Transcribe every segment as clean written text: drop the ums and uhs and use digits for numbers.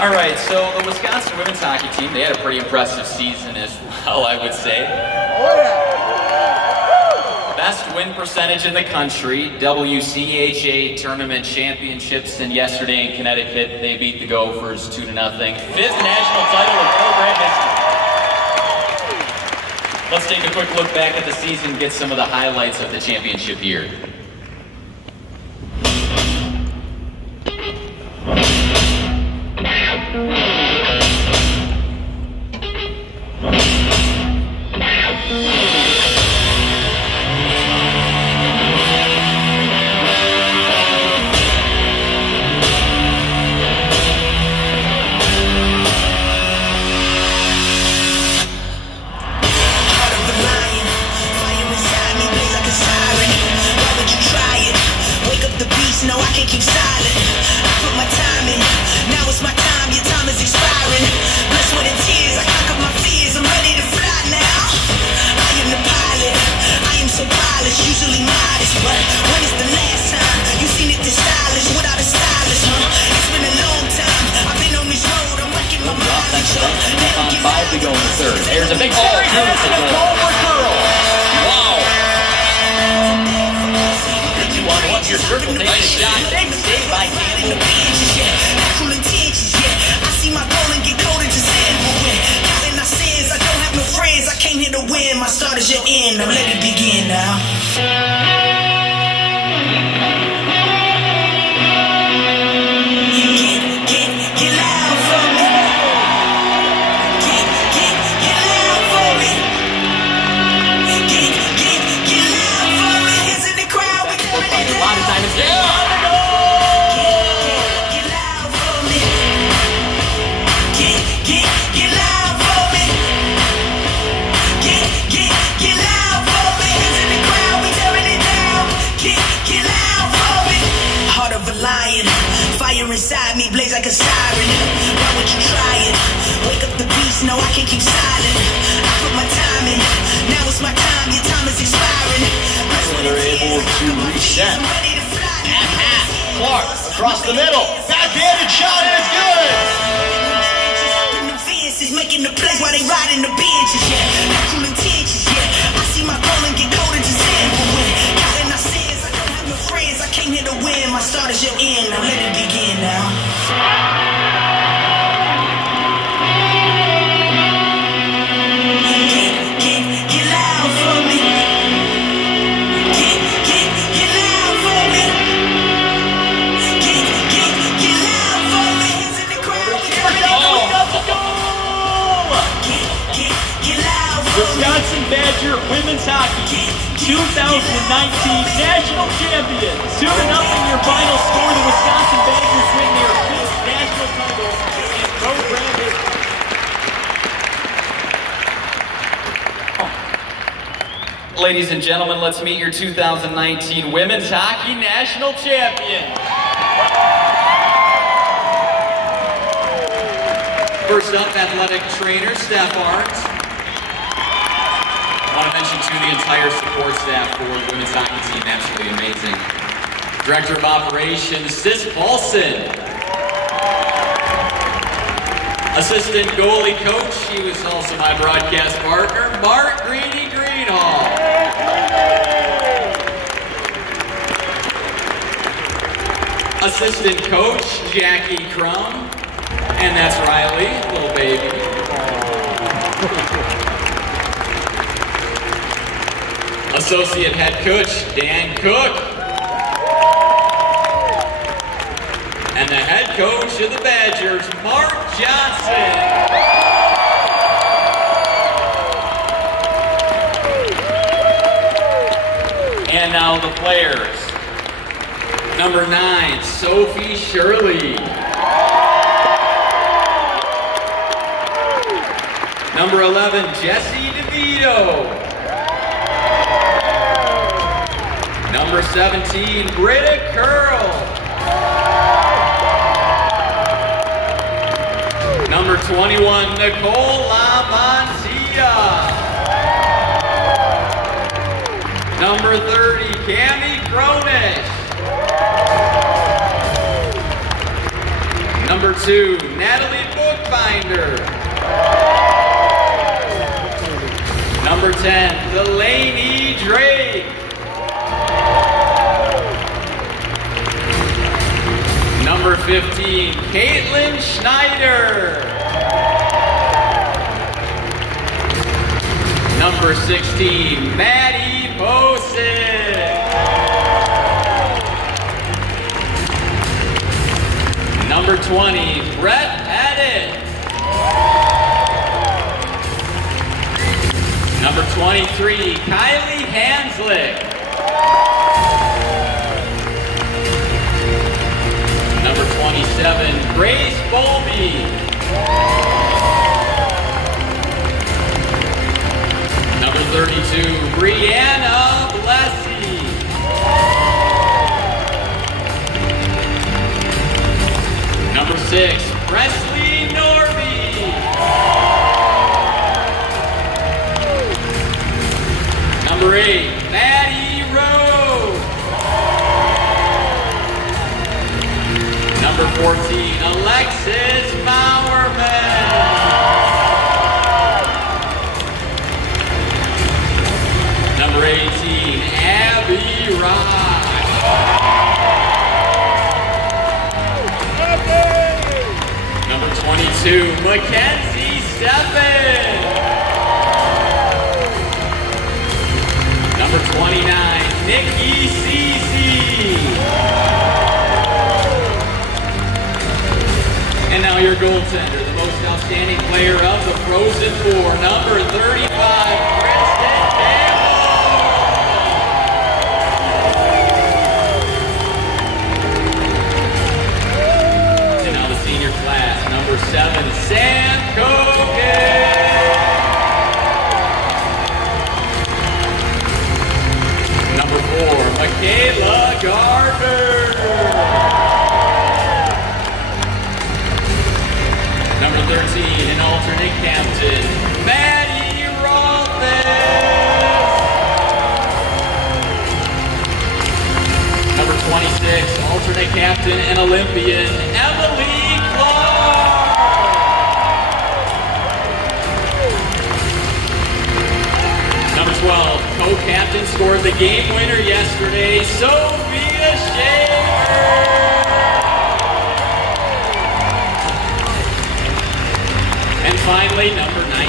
All right, so the Wisconsin women's hockey team, they had a pretty impressive season as well, I would say. Oh yeah! Best win percentage in the country, WCHA tournament championships, and yesterday in Connecticut, they beat the Gophers 2-0. Fifth national title in program history. Let's take a quick look back at the season, get some of the highlights of the championship year. No, I can't keep silent. I put my time in. Now it's my time. Your time is expiring. Blessed with the tears, I conquer my fears. I'm ready to fly now. I am the pilot. I am so polished, usually modest, but when is the last time you seen it this stylish without a stylist, huh? It's been a long time. I've been on this road. I'm wrecking my mileage. On 5 to go in the third. There's a big goal. Beautiful goal for girls. Wow. Once your circle takes a shot, saved by Campbell. Natural intentions, yeah. I see my goal and get cold and just end. Counting our sins, I don't have no friends. I came here to win. My start is your end. Now let it begin now. Get loud for me. Get loud for me. Get loud for me. Hands in the crowd. A lot of time it's there. Get loud for me. Get loud for me. Get loud for me. Hands in the crowd, we tearing it down. Get loud for me. Heart of a lion, fire inside me blaze like a siren. Why would you try it? Wake up the beast, no I can't keep silent. I put my time in, now it's my time. Your time is expiring. They're able to reset. At half, Clark across the middle. Backhanded shot and it's good. Making the plays while they riding the benches, yeah. Natural intentions, yeah. I see my goal and get cold and just end. Counting our sins, I don't have no friends. I came here to win. My start is your end. Now let it begin now. Get loud for me. Get loud for me. Get loud for me. Hands in the crowd. Get loud for me. Wisconsin Badger women's hockey 2019 national champion. 2-0 your final score. The Wisconsin Badgers win their 5th national title in program history. Ladies and gentlemen, let's meet your 2019 women's hockey national champion. First up, athletic trainer Steph Arndt. I want to mention too the entire support staff for the women's hockey team, absolutely amazing. Director of Operations, Sis Paulson. Assistant goalie coach, he was also my broadcast partner, Mark Greeny Greenhall. Assistant coach, Jackie Crum. And that's Riley, little baby. Associate head coach, Dan Cook. And the head coach of the Badgers, Mark Johnson. And now the players. Number 9, Sophie Shirley. Number 11, Jessie DeVito. Number 17, Britta Curl. Number 21, Nicole LaMantia. Number 30, Cami Cronish. Number 2, Natalie Bookbinder. Number 10, Delaney Drake. Number 15, Caitlin Schneider. Number 16, Maddie Bosick. Number 20, Brett Pettit. Number 23, Kylie Hanslick. Number 27, Grace Bowlby. Number 32, Brianna Blessy. Number 6, Presley Norby. Number 8, Maddie Rose. Number 14, Alexis Bowerman. Number 18, Abby Rock. Number 22, Mackenzie Steffen. Number 29, Nikki Cece. And now your goaltender, the most outstanding player of the Frozen Four, number 35, Kristen Campbell. And now the senior class, number 7, Sam Kogan. Number 4, Michaela Gardner. Number 13, an alternate captain, Maddie Rolfes. Number 26, alternate captain and Olympian, Emily Clark. Number 12, co-captain, scored the game winner yesterday, Sophia Shaver. And finally, number 19,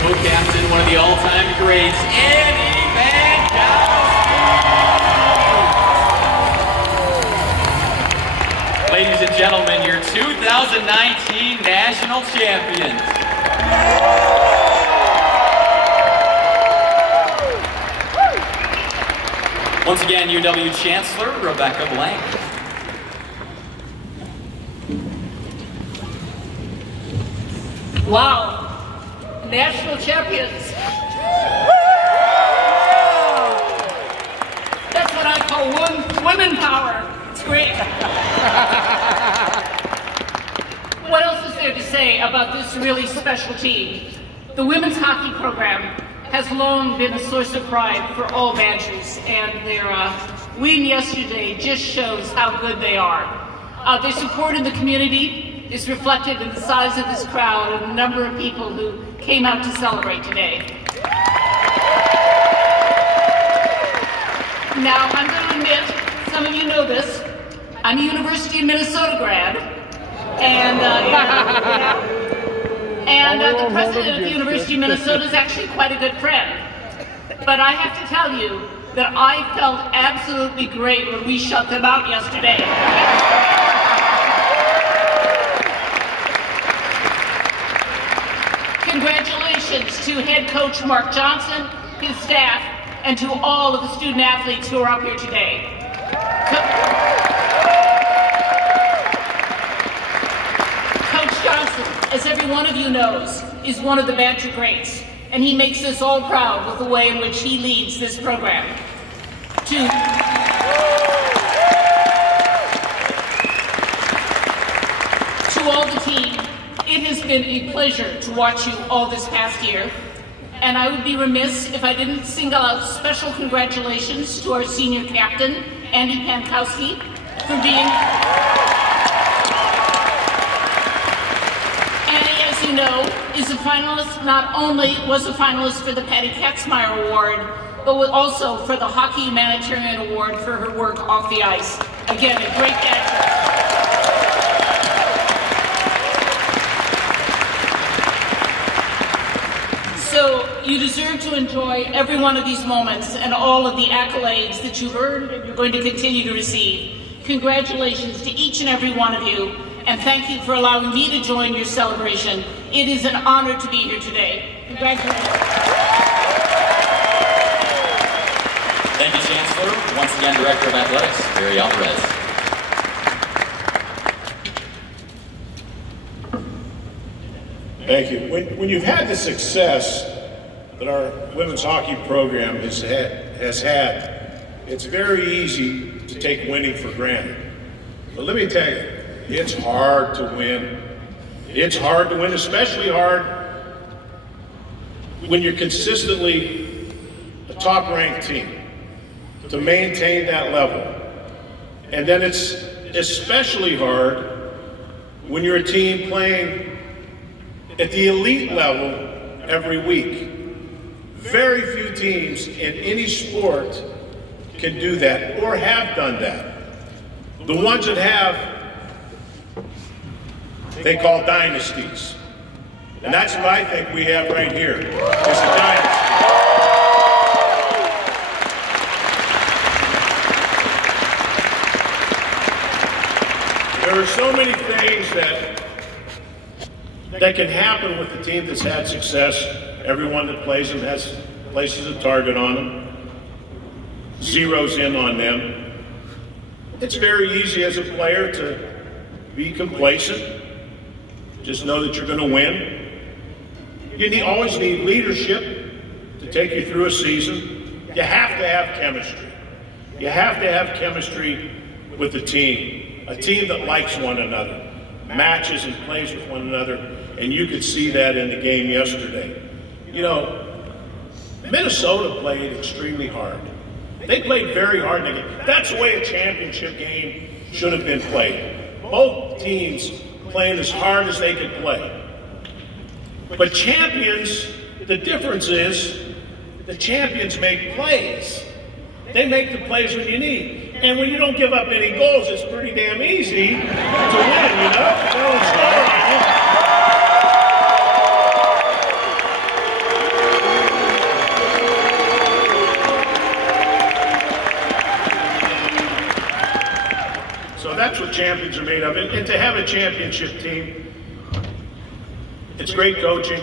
co-captain, one of the all-time greats, Annie Mankowski. Ladies and gentlemen, your 2019 national champions. Once again, UW Chancellor Rebecca Blank. Wow, national champions. That's what I call women power. It's great. What else is there to say about this really special team? The women's hockey program has long been a source of pride for all Badgers, and their win yesterday just shows how good they are. Their support in the community is reflected in the size of this crowd and the number of people who came out to celebrate today. Now, I'm going to admit, some of you know this, I'm a University of Minnesota grad, and the president of the University of Minnesota is actually quite a good friend. But I have to tell you that I felt absolutely great when we shut them out yesterday. Congratulations to head coach Mark Johnson, his staff, and to all of the student athletes who are up here today. Coach Johnson, as every one of you knows, is one of the Badger greats, and he makes us all proud with the way in which he leads this program. To all the team, it has been a pleasure to watch you all this past year, and I would be remiss if I didn't single out special congratulations to our senior captain, Andy Pankowski, for being you know, is a finalist, not only was a finalist for the Patty Katzmeyer Award, but also for the Hockey Humanitarian Award for her work off the ice. Again, a great badger. So you deserve to enjoy every one of these moments and all of the accolades that you've earned and you're going to continue to receive. Congratulations to each and every one of you, and thank you for allowing me to join your celebration. It is an honor to be here today. Congratulations. Thank you, Chancellor. Once again, Director of Athletics, Barry Alvarez. Thank you. When you've had the success that our women's hockey program has had, it's very easy to take winning for granted. But let me tell you, it's hard to win. It's hard to win, especially hard when you're consistently a top-ranked team, to maintain that level. And then it's especially hard when you're a team playing at the elite level every week. Very few teams in any sport can do that or have done that. The ones that have, they call dynasties. And that's what I think we have right here, is a dynasty. There are so many things that can happen with the team that's had success. Everyone that plays them places a target on them, zeroes in on them. It's very easy as a player to be complacent. Just know that you're going to win. You always need leadership to take you through a season. You have to have chemistry. You have to have chemistry with the team. A team that likes one another, matches and plays with one another, and you could see that in the game yesterday. You know, Minnesota played extremely hard. They played very hard in the game. That's the way a championship game should have been played. Both teams playing as hard as they could play. But champions, the difference is the champions make plays. They make the plays when you need. And when you don't give up any goals, it's pretty damn easy to win, you know? They don't score on you. So that's what champions are made of. And to have a championship team, it's great coaching.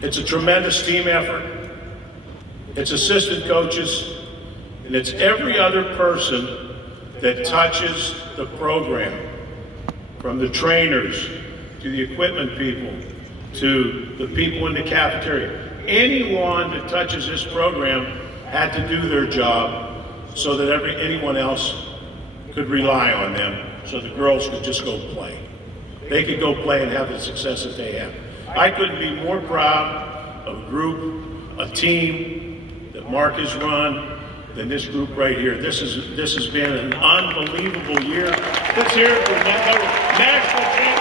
It's a tremendous team effort. It's assistant coaches. And it's every other person that touches the program, from the trainers to the equipment people to the people in the cafeteria. Anyone that touches this program had to do their job so that anyone else could rely on them, so the girls could just go play. They could go play and have the success that they have. I couldn't be more proud of a group, a team that Mark has run, than this group right here. This has been an unbelievable year. Let's hear it for the national championship.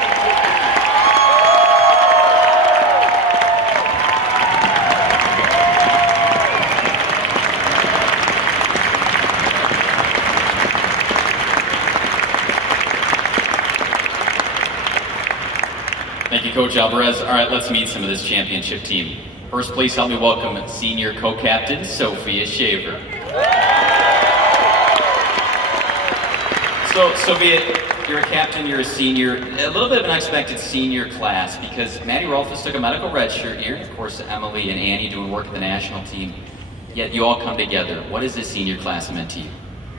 Thank you, Coach Alvarez. All right, let's meet some of this championship team. First, please help me welcome senior co-captain Sophia Shaver. So, Sophia, you're a captain, you're a senior, a little bit of an unexpected senior class because Maddie Rolfes took a medical redshirt year, and of course Emily and Annie doing work with the national team, yet you all come together. What has this senior class meant to you?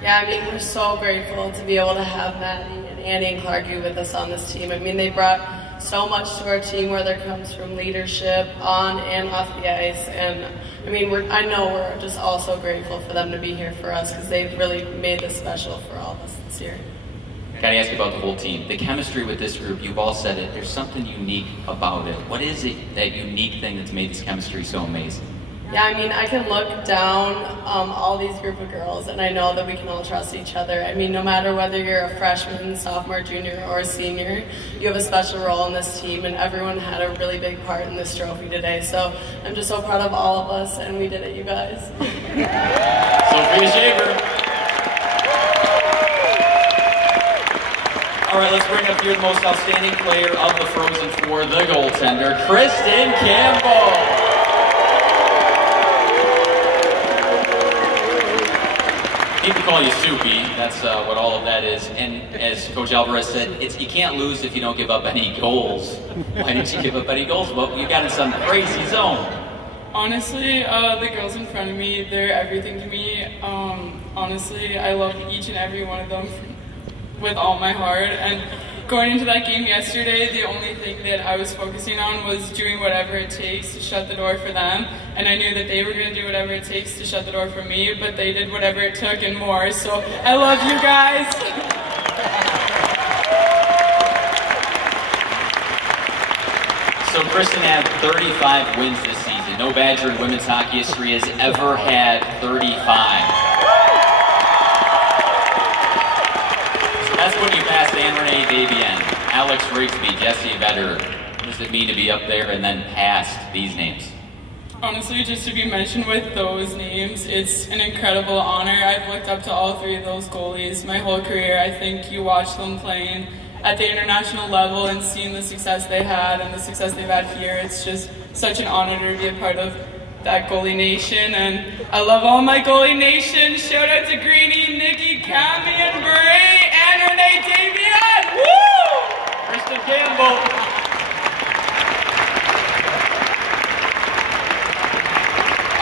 Yeah, I mean, we're so grateful to be able to have Maddie and Annie and Clarkie with us on this team. I mean, they brought so much to our team, whether it comes from leadership on and off the ice, and I mean, I know we're just all so grateful for them to be here for us because they've really made this special for all of us this year. Can I ask you about the whole team? The chemistry with this group, you've all said it, there's something unique about it. What is it, that unique thing that's made this chemistry so amazing? Yeah, I mean, I can look down all these group of girls, and I know that we can all trust each other. I mean, no matter whether you're a freshman, sophomore, junior, or a senior, you have a special role in this team, and everyone had a really big part in this trophy today. So I'm just so proud of all of us, and we did it, you guys. Sophia Shaver. All right, let's bring up here the most outstanding player of the Frozen Four, the goaltender, Kristen Campbell. People call you Soupy, that's what all of that is. And as Coach Alvarez said, you can't lose if you don't give up any goals. Why didn't you give up any goals? Well, you got in some crazy zone. Honestly, the girls in front of me, they're everything to me. Honestly, I love each and every one of them with all my heart. And going into that game yesterday, the only thing that I was focusing on was doing whatever it takes to shut the door for them. And I knew that they were going to do whatever it takes to shut the door for me, but they did whatever it took and more. So I love you guys. So Kristen had 35 wins this season. No Badger in women's hockey history has ever had 35. That's when you passed Anne Renee Davian, Alex Rigsby, Jessie Vedder. What does it mean to be up there and then past these names? Honestly, just to be mentioned with those names, it's an incredible honor. I've looked up to all three of those goalies my whole career. I think you watch them playing at the international level and seeing the success they had and the success they've had here. It's just such an honor to be a part of that goalie nation, and I love all my goalie nation. Shout out to Greenie, Nikki, Cami, and Bray, and Renee Davian. Woo! Kristen Campbell.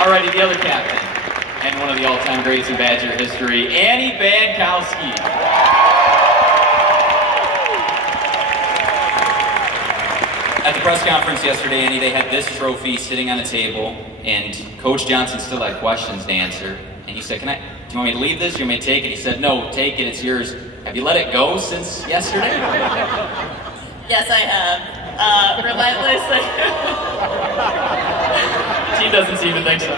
Alrighty, the other captain, and one of the all-time greats in Badger history, Annie Bankowski. At the press conference yesterday, Annie, they had this trophy sitting on a table, and Coach Johnson still had questions to answer. And he said, do you want me to leave this? Do you want me to take it? He said, no, take it, it's yours. Have you let it go since yesterday? Yes, I have. Relentlessly. She doesn't seem to think so.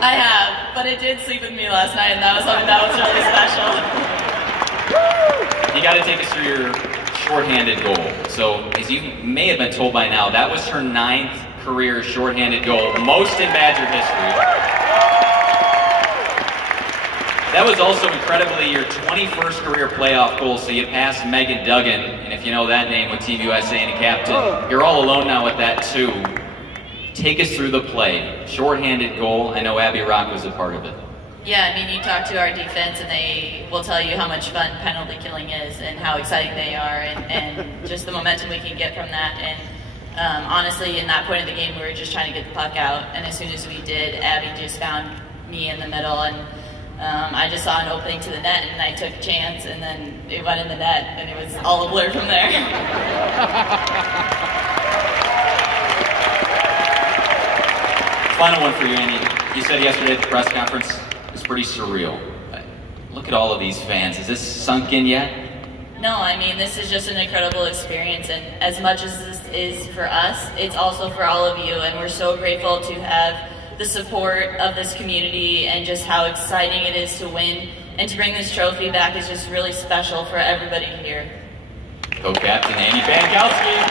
I have, but it did sleep with me last night, and that was something that was really special. You got to take us through your shorthanded goal. So, as you may have been told by now, that was her 9th career shorthanded goal, most in Badger history. That was also incredibly your 21st career playoff goal, so you passed Megan Duggan, and if you know that name with Team USA and a captain, you're all alone now with that too. Take us through the play. Shorthanded goal, I know Abby Rock was a part of it. Yeah, I mean, you talk to our defense and they will tell you how much fun penalty killing is and how exciting they are and just the momentum we can get from that. And honestly, in that point of the game, we were just trying to get the puck out. And as soon as we did, Abby just found me in the middle. And I just saw an opening to the net and I took a chance and then it went in the net and it was all a blur from there. Final one for you, Annie. You said yesterday at the press conference, it's pretty surreal. Look at all of these fans. Is this sunk in yet? No, I mean, this is just an incredible experience, and as much as this is for us, it's also for all of you, and we're so grateful to have the support of this community and just how exciting it is to win, and to bring this trophy back is just really special for everybody here. Co-captain Annie Bankowski.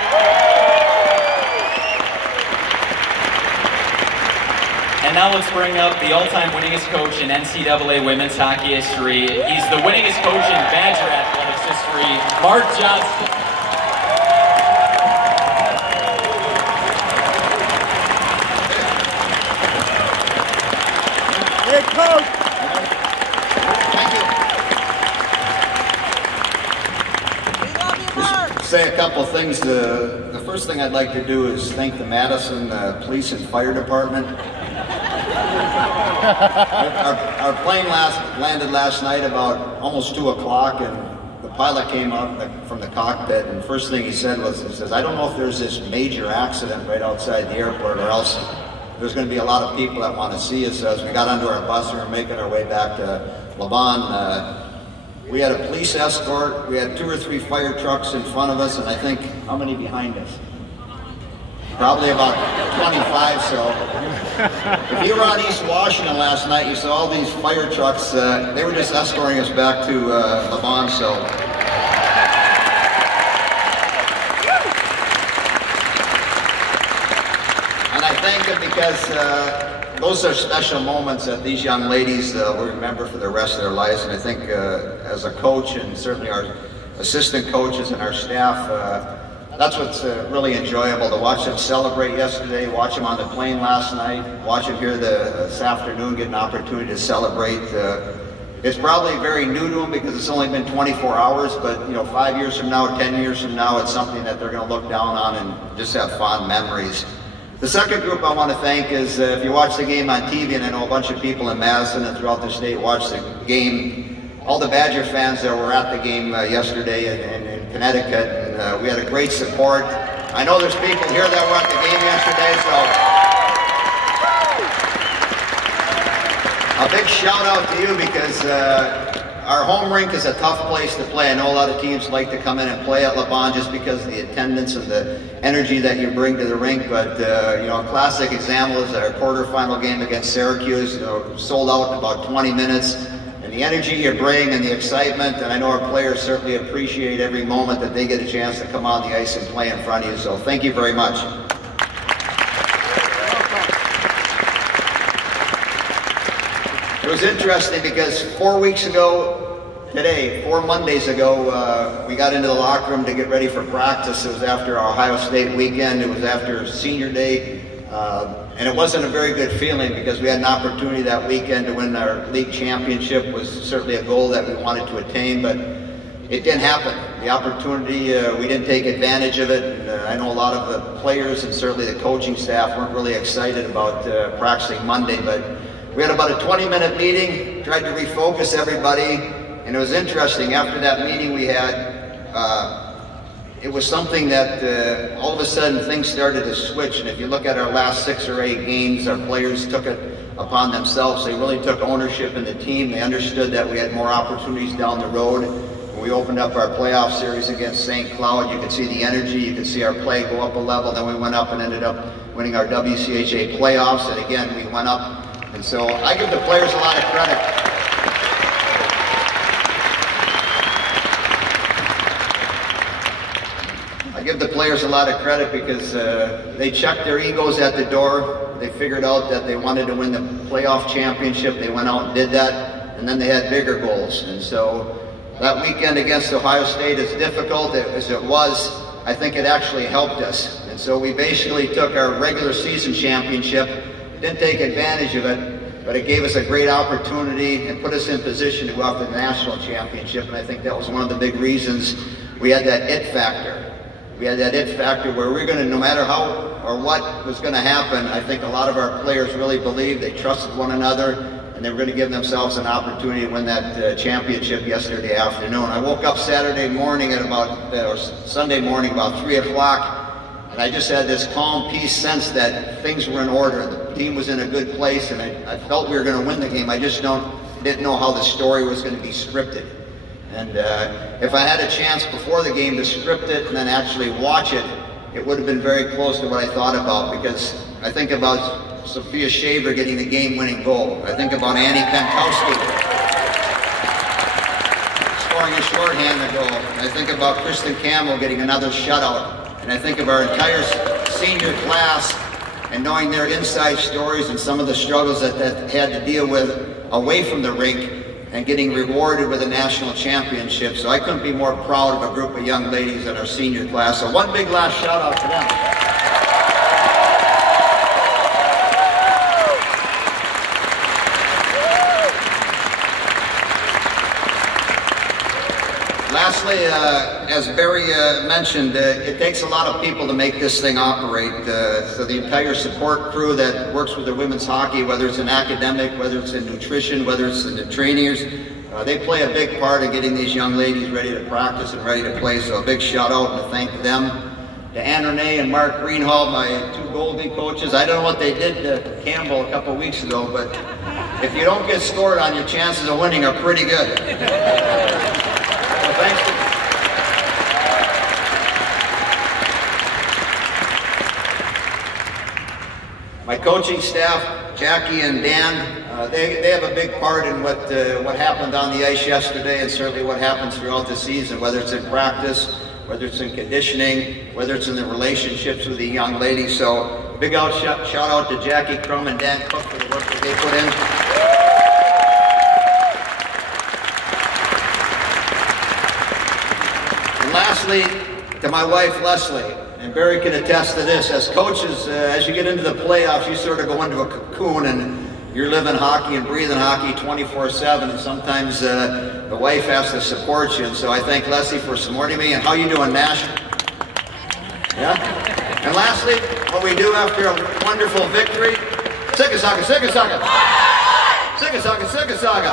And now let's bring up the all-time winningest coach in NCAA women's hockey history. He's the winningest coach in Badger athletics history, Mark Johnson. Hey, Coach! Thank you. Say a couple of things. The first thing I'd like to do is thank the Madison Police and Fire Department. Our plane landed last night about almost 2 o'clock, and the pilot came up from the cockpit, and the first thing he said was, he says, I don't know if there's this major accident right outside the airport or else there's going to be a lot of people that want to see us. So as we got onto our bus and we were making our way back to Lavon, we had a police escort, we had 2 or 3 fire trucks in front of us, and I think, how many behind us? Probably about 25, so. If you were on East Washington last night, you saw all these fire trucks. They were just escorting us back to Le Bon, so. And I thank them because those are special moments that these young ladies will remember for the rest of their lives. And I think as a coach, and certainly our assistant coaches and our staff, that's what's really enjoyable, to watch them celebrate yesterday, watch them on the plane last night, watch them here this afternoon get an opportunity to celebrate. It's probably very new to them because it's only been 24 hours, but 5 years from now, 10 years from now, it's something that they're going to look down on and just have fond memories. The second group I want to thank is if you watch the game on TV, and I know a bunch of people in Madison and throughout the state watch the game, all the Badger fans that were at the game yesterday in Connecticut, and we had a great support. I know there's people here that were at the game yesterday, so a big shout out to you, because our home rink is a tough place to play. I know a lot of teams like to come in and play at Le Bon just because of the attendance and the energy that you bring to the rink, but a classic example is our quarterfinal game against Syracuse, sold out in about 20 minutes. And the energy you bring and the excitement, and I know our players certainly appreciate every moment that they get a chance to come on the ice and play in front of you, so thank you very much. It was interesting because 4 weeks ago today, 4 Mondays ago, we got into the locker room to get ready for practice. It was after our Ohio State weekend, it was after Senior Day. And it wasn't a very good feeling because we had an opportunity that weekend to win our league championship. Was certainly a goal that we wanted to attain, but it didn't happen. The opportunity, we didn't take advantage of it. And, I know a lot of the players and certainly the coaching staff weren't really excited about practicing Monday, but we had about a 20-minute meeting, tried to refocus everybody, and it was interesting. After that meeting we had, it was something that all of a sudden things started to switch, and if you look at our last 6 or 8 games, our players took it upon themselves. They really took ownership in the team. They understood that we had more opportunities down the road. When we opened up our playoff series against St. Cloud, you could see the energy, you could see our play go up a level. Then we went up and ended up winning our WCHA playoffs, and again we went up. And so I give the players a lot of credit. Give the players a lot of credit because they checked their egos at the door. They figured out that they wanted to win the playoff championship. They went out and did that, and then they had bigger goals. And so that weekend against Ohio State, as difficult as it was, I think it actually helped us. And so we basically took our regular season championship, didn't take advantage of it, but it gave us a great opportunity and put us in position to go after the national championship. And I think that was one of the big reasons we had that it factor. We had that it factor where we're going to, no matter how or what was going to happen, I think a lot of our players really believed, they trusted one another, and they were going to give themselves an opportunity to win that championship yesterday afternoon. I woke up Saturday morning at about, or Sunday morning about 3 o'clock, and I just had this calm, peace sense that things were in order. The team was in a good place, and I felt we were going to win the game. I just didn't know how the story was going to be scripted. And if I had a chance before the game to script it and then actually watch it, it would have been very close to what I thought about, because I think about Sophia Shaver getting the game-winning goal. I think about Annie Pankowski scoring a shorthanded goal. And I think about Kristen Campbell getting another shutout. And I think of our entire senior class and knowing their inside stories and some of the struggles that they had to deal with away from the rink, and getting rewarded with a national championship. So I couldn't be more proud of a group of young ladies in our senior class. So one big last shout out to them. Lastly, as Barry mentioned, it takes a lot of people to make this thing operate. So the entire support crew that works with the women's hockey, whether it's in academic, whether it's in nutrition, whether it's in the trainers, they play a big part in getting these young ladies ready to practice and ready to play. So a big shout out and a thank them. To Ann Renee and Mark Greenhall, my 2 Goldie coaches. I don't know what they did to Campbell a couple weeks ago, but if you don't get scored on, your chances of winning are pretty good. Thanks to coaching staff, Jackie and Dan, they have a big part in what happened on the ice yesterday, and certainly what happens throughout the season, whether it's in practice, whether it's in conditioning, whether it's in the relationships with the young ladies. So big shout out to Jackie Crum and Dan Cook for the work that they put in. And lastly, to my wife Leslie, and Barry can attest to this, as coaches, as you get into the playoffs, you sort of go into a cocoon and you're living hockey and breathing hockey 24/7, and sometimes the wife has to support you. And so I thank Leslie for supporting me. And how you doing, Nash? Yeah? And lastly, what we do after a wonderful victory, Sikasaga, Sikasaga! Sikasaga, Sikasaga!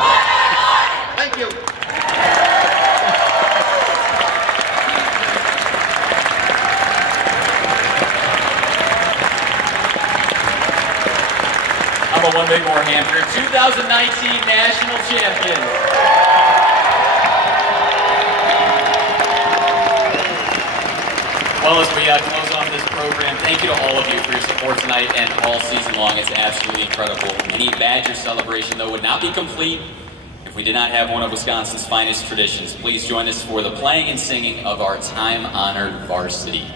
Thank you. How about one big more hand for your 2019 national champions? Well, as we close off this program, thank you to all of you for your support tonight and all season long. It's absolutely incredible. Any Badger celebration, though, would not be complete if we did not have one of Wisconsin's finest traditions. Please join us for the playing and singing of our time-honored varsity.